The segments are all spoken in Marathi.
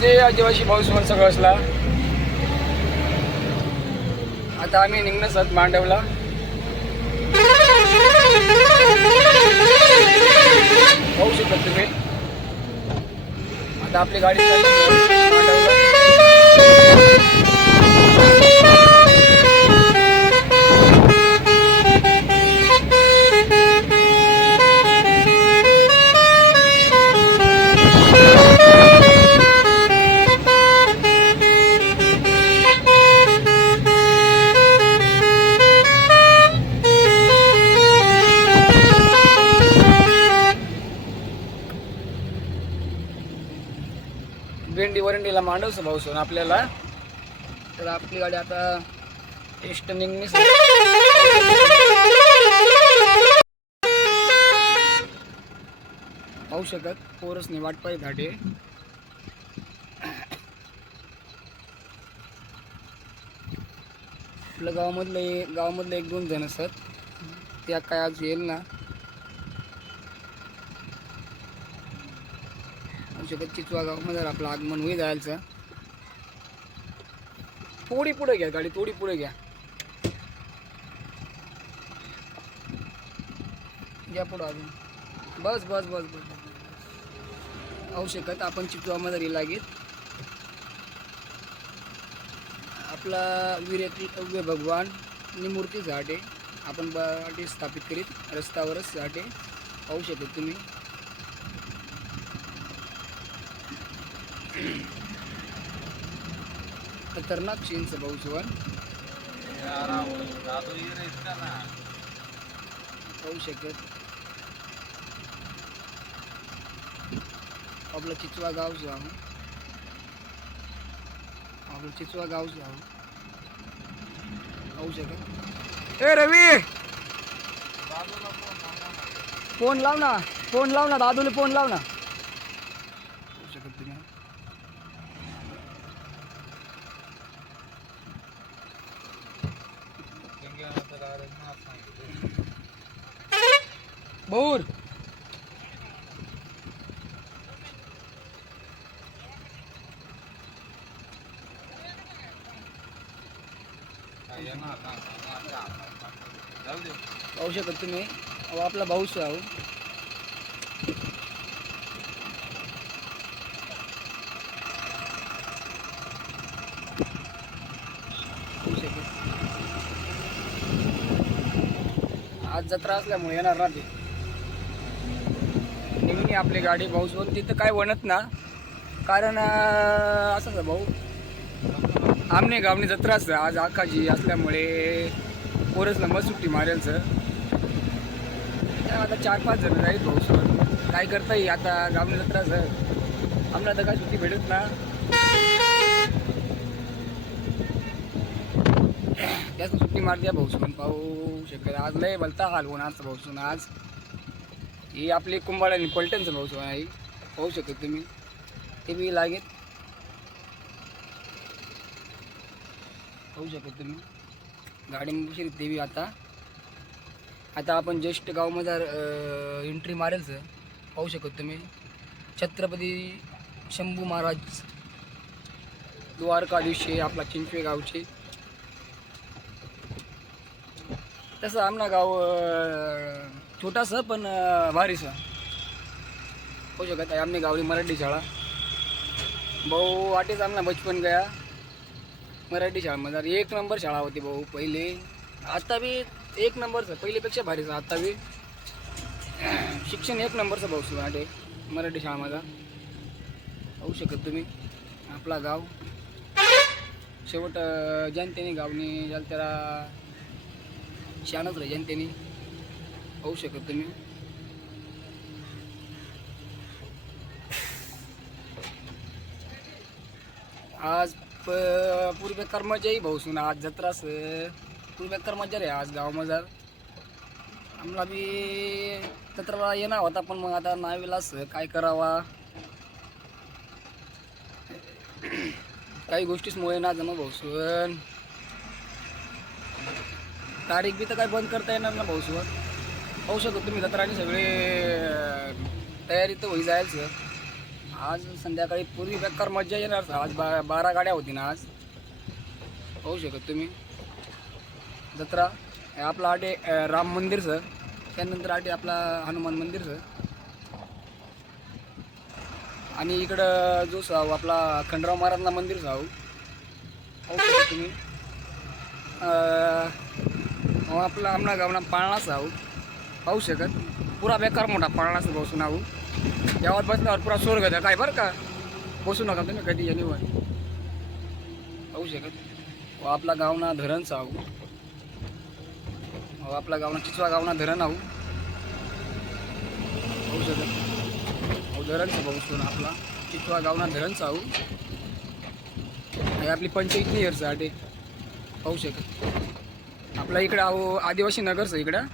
जे आदिवासी भाऊ सुमन सगळं असला. आता आम्ही निघणं सत मांडवला. पाहू शकत तुम्ही. आता आपली गाडी चालली स्वभाव सोन आपल्याला. तर आपली गाडी आता एस्ट निघणे पाहू शकत पोरसने नाही वाट पाहिजे घाटे आपल्या गावामधले गावामधले एक दोन जण असतात. त्या काय आज येईल ना शकत चिचवा गावामध्ये आपलं आगमन होईल जायचं थोडी पुढे घ्या गाडी थोडी पुढे घ्या. घ्या पुढं अजून. बस बस बस बस पाहू शकत आपण चितवामध्ये लागेल आपला वीर भगवान नि मूर्ती झाटे आपण बाटे स्थापित करीत रस्त्यावरच झाटे पाहू शकत तुम्ही. खतरनाक भाऊ पाऊसवर पाहू शकत आपलं चिचवा गाव जाऊ. आपलं चिचवा गाव जाऊ. पाहू शकत ए रवी! फोन लाव ना फोन लाव ना दादूला फोन लाव ना पाहू शकत तुम्ही बोर. पाहू शकत तुम्ही. अहो आपला भाऊच आहे अहो. पाहू शकत. आज जत्रा असल्यामुळे येणार ना ते. नेहमी आपली गाडी भाऊस पण तिथं काय वणत ना कारण असं असंच भाऊ आमने गावने जत्रा असतं आज आखाजी असल्यामुळे पोरसला मग सुट्टी मारेल सर. आता चार पाच जण जाईल भाऊ सोबत काय करता येईल? आता गावने जत्रा सर आम्हाला तर काय सुट्टी भेटत ना. जास्त सुट्टी मारते भाऊसून पाहू शकत. आज लय भलता हाल होणार भाऊसून आज. ही आपली कुंभार आणि पलटणचं भाऊ आहे. पाहू शकत तुम्ही. ते बी लागेल. पाहू शकत तुम्ही. गाडी ते बी आता. आता आपण ज्येष्ठ गावमध्ये एंट्री मारेल सर पाहू शकत तुम्ही. छत्रपती शंभू महाराज द्वारकाधीश आपला चिंचवे गावचे. तसं आमना गाव छोटासा पण अं, भारीसा. शकत आहे आमने गावली मराठी शाळा. भाऊ वाटेच आमना बचपन गया. मराठी शाळेमध्ये एक नंबर शाळा होती भाऊ पहिले. आता बी एक नंबरचं पहिलेपेक्षा भारीचं आता बी. शिक्षण एक नंबरचं भाऊ सुद्धा मराठी शाळा माझा. होऊ शकत तुम्ही आपला गाव. शेवट जनतेने गावने ज्याला त्याला शानच रे जनतेने होऊ शकत तुम्ही. आज प- पूर्वे कर्मचारी भाऊसून आज जत्रास पूर्वे कर्मचारी आहे आज गावामजार आम्हाला बी जत्राला येणार होता पण मग आता नावीलाच काय करावा? काही गोष्टीचमुळे ना जमा भाऊसून तारीख बी तर काय बंद करता येणार ना भाऊसून पाहू शकतो तुम्ही जत्राने सगळे तयारी तर होई जायचं आज संध्याकाळी पूर्वी बेकार मज्जा येणार. आज बा बारा गाड्या होती ना आज. पाहू शकत तुम्ही. जत्रा आपला आटे राम मंदिर सर. त्यानंतर आटे आपला हनुमान मंदिर सर. आणि इकडं जो साहू आपला खंडराव महाराजला मंदिर साहू पाहू हो आपला आमना गावना पाळणाच आहोत पाहू शकत? पुरा बेकार मोठा पाळणाच बसून आहोत यावर बसल्यावर पुरा स्वर्ग द्या. काय बरं का? बसू नका तुम्ही कधी येणीवर पाहू शकत? व आपला गावना धरणचा साहू व आपला गावना चिचवा गावना धरण आहो. पाहू शकत? अहो धरणच भाऊ सुना आपला. चिचवा गावना धरण साहू आणि आपली पंचायत नियरचं आटे पाहू शकत? आपला इकडं अहो आदिवासी नगरचं इकडं.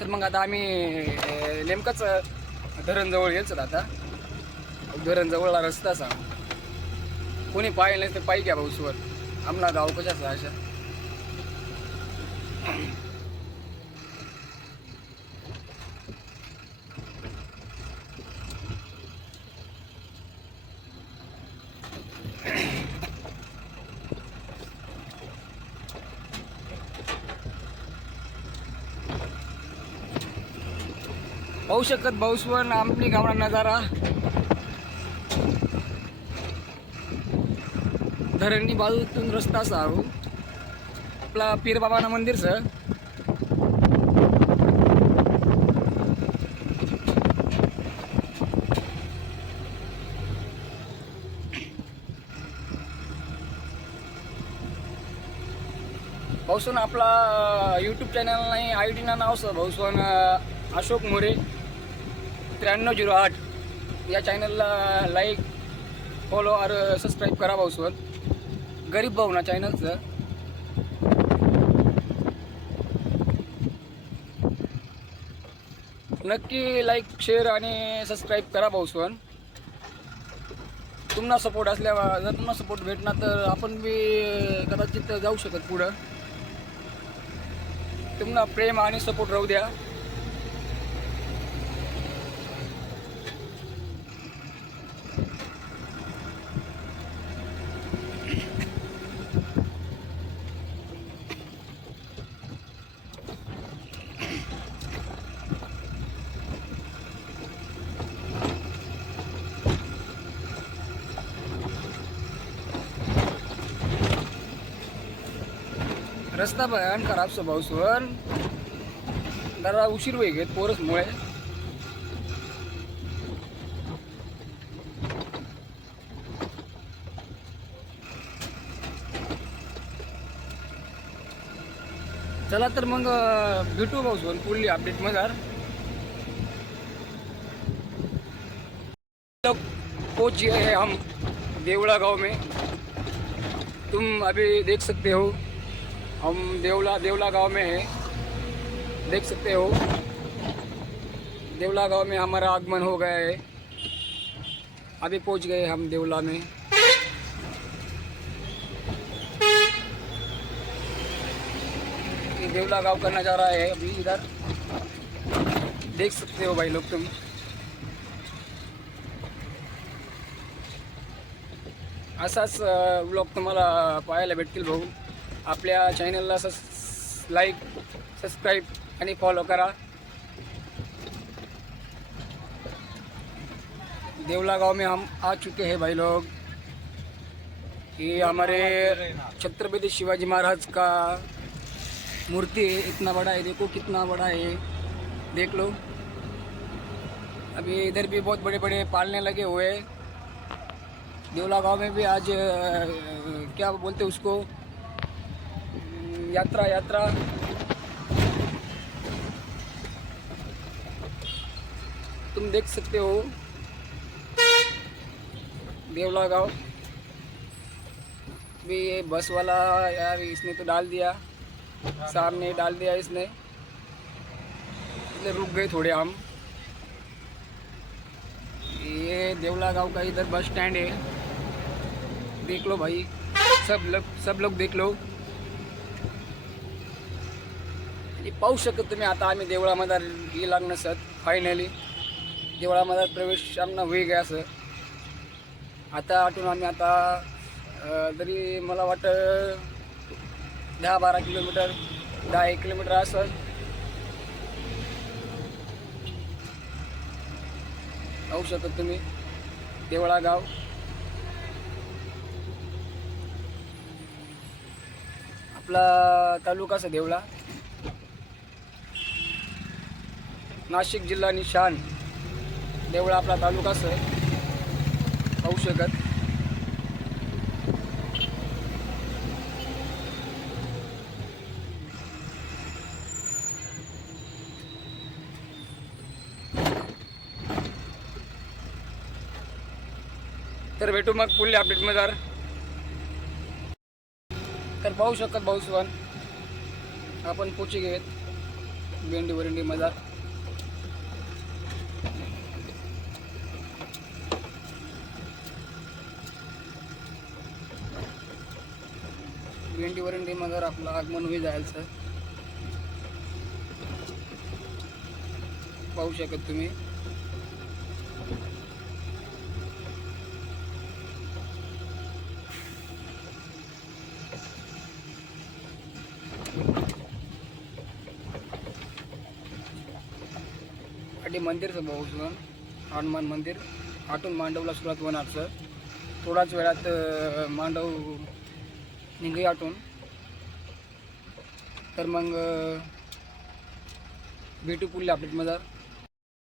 तर मग आता आम्ही नेमकंच धरणजवळ यायचं आता. धरणजवळला रस्ता सांग कोणी पाहिलं नाही तर पायी घ्या भाऊसवर आमला गाव कशाचा अशा? पाहू शकत भाऊसवर आमनी गावडा नजारा. धरणनी बाजूतून रस्ता असा हो. आपला पीरबाबाना मंदिर सर भाऊसन आपला यूट्यूब चॅनल नाही आय डी नाव सर भाऊसन अशोक मोरे. त्र्याण्णव झिरो आठ या चॅनलला लाईक फॉलो और सबस्क्राईब करा भाऊसन गरीब भाऊ ना चॅनलचं. नक्की लाईक शेअर आणि सबस्क्राईब करा भाऊसन तुम्हाला सपोर्ट असल्यावर जर तुम्हाला सपोर्ट भेटणार तर आपण बी कदाचित जाऊ शकत पुढं. तुम्हाला प्रेम आणि सपोर्ट राहू द्या. रस्ता भयान खराब स्वभावसवर जरा उशीर होई घेत पोरसमुळे. चला तर मग भेटू भाऊ सोन पुढली अपडेट मजार. लोग पहुंच हैं हम देवड़ा गांव में. तुम अभी देख सकते हो. हम देवला देवला गाँव में हैं। देख सकते हो। देवला गाँव में हमारा आगमन हो गया है। अभी पहुँच गए हम देवला में। देवला गाँव का नज़ारा है अभी इधर। देख सकते हो भाई लोग तुम। असाच ब्लॉग तुम्हाला पाहायला भेटतील भाऊ आपल्या चॅनलला सस लाईक सबस्क्राईब आणि फॉलो करा. देवला गाँव में हम आ चुके हैं भाई लोग. ये हमारे छत्रपति शिवाजी महाराज का मूर्ति है, इतना बड़ा है, देखो कितना बड़ा है, देख लो. अभी इधर भी बहुत बड़े बड़े पालने लगे हुए देवला गाँव में भी आज क्या बोलते उसको? यात्रा यात्रा। तुम देख सकते हो देवला गाँव। भी ये बस वाला यार इसने तो डाल दिया, सामने डाल दिया इसने। इसलिए रुक गए थोड़े हम। ये देवला गाँव का इधर बस स्टैंड है। देख लो भाई, सब लोग सब लोग देख लो। आणि पाहू शकत तुम्ही आता आम्ही देवळामध्ये गेला नसत फायनली देवळामध्ये प्रवेश आमना होई गया असं आता आठून आम्ही आता जरी तरी मला वाटतं दहा बारा किलोमीटर दहा एक किलोमीटर असं. पाहू शकत तुम्ही देवळा गाव. आपला तालुका असं देवळा. नाशिक जिल्हा निशान देवळा आपला तालुका आहे पाहू शकत. तर भेटू मग पुढल्या अपडेटमध्ये तर पाहू शकत भाऊ सुवान आपण पोची घेत भेंडी वरिंडी मजार भेंडी वरिंडी मगर आपलं आगमन होई जायचं. पाहू शकत तुम्ही. आणि मंदिरचं भाऊ सुन हनुमान मंदिर. आटून मांडवला सुरुवात होणार सर थोडाच वेळात मांडव निघे आटून तर मग भेटू पुढल्या अपडेटमध्ये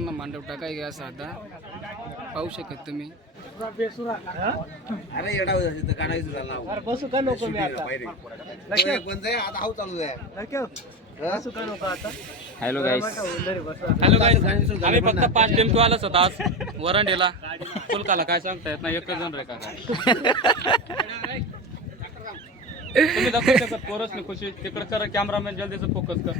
मांडव टाकाय घ्या असं आता पाहू शकत तुम्ही. अरे येडा होता तिथं काढायचं झालं नाव. बसू का नको मी आता? बाहेर. आहे. तो एक बंद आहे, आता हाव चालू आहे. बसू का नको आता? हॅलो गाईस हॅलो गाईस आम्ही फक्त पाच टेम्पो आलोच होता आज. वरंडीला. फुलकाला काय सांगता येत नाही. एकच जण रे का तुम्ही दाखवू पोरच नाही खुशी. तिकडे करा कॅमेरामॅन जल्दीच फोकस कर.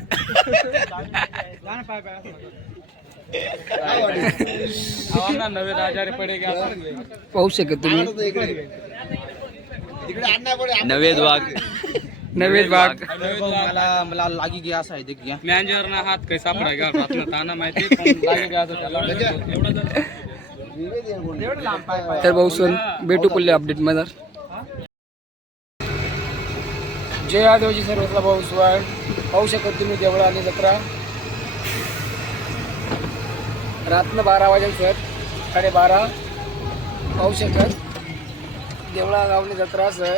नवे आजारी पडे पाहू शकत तुम्ही. नवेद वाघ. नवेद बाग मला मला लागी गया असा आहे देख गया मॅनेजर ना हात काही सापडा घ्या रात्र ताना माहिती पण लागे एवढं जर- तर भाऊ सण भेटू पुढल्या अपडेटमध्ये जय आदिवासी सर्वत्र भाऊ स्वाळ पाहू शकत तुम्ही देवळा आणि जत्रा. रात्र बारा वाजेल साडेबारा पाहू शकत देवळा गावली जत्रा असं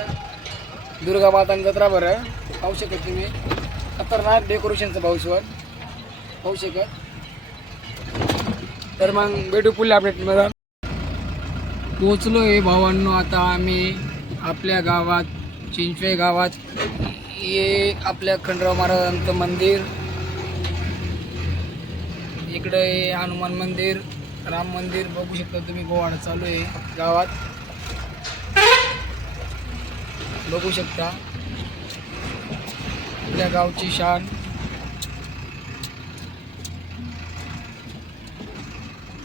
दुर्गा मातांची जत्रा बरं पाहू शकत तुम्ही खतरनाक डेकोरेशनचं भाऊ स्वाळ पाहू शकत तर. मग भेटू पुढल्या अपडेटमध्ये पोचलो आहे भावांनो आता आम्ही आपल्या गावात. चिंचवे गावात हे आपल्या खंडराव महाराजांचं मंदिर इकडे हनुमान मंदिर राम मंदिर बघू शकता तुम्ही गोवाड चालू आहे गावात. बघू शकता. आपल्या गावची शान.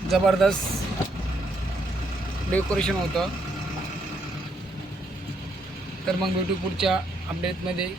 जबरदस्त डेकोरेशन होतं. तर मग भेटू पुढच्या अपडेटमध्ये